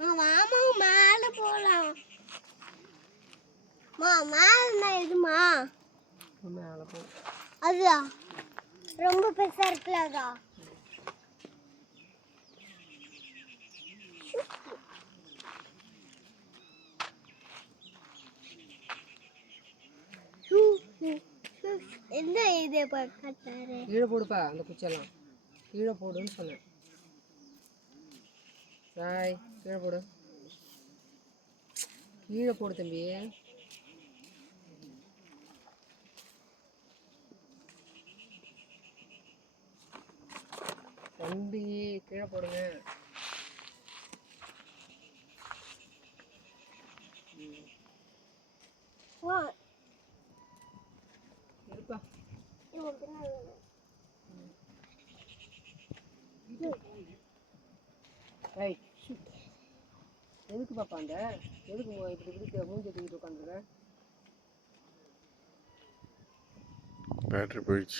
மாமா மேல போலாம். மா மேல இதுமா மேலே போ. அதுதா ரொம்ப பெருசா இருக்குல்ல அதா என்ன இது? கட்டாரு கீழே போடுப்பா அந்த குச்செல்லாம் கீழே போடுன்னு சொன்னேன். சாய் கீழே போடு. கீழே போடு தம்பி. தம்பி கீழே போடுங்க. இருப்பா வா. ஏய் எதுக்கு பாப்பா அந்த? எதுக்கு இப்படி இப்படி மூஞ்சி தூக்கிட்டு உட்காந்துருக்க? பேட்டரி போயிடுச்சு.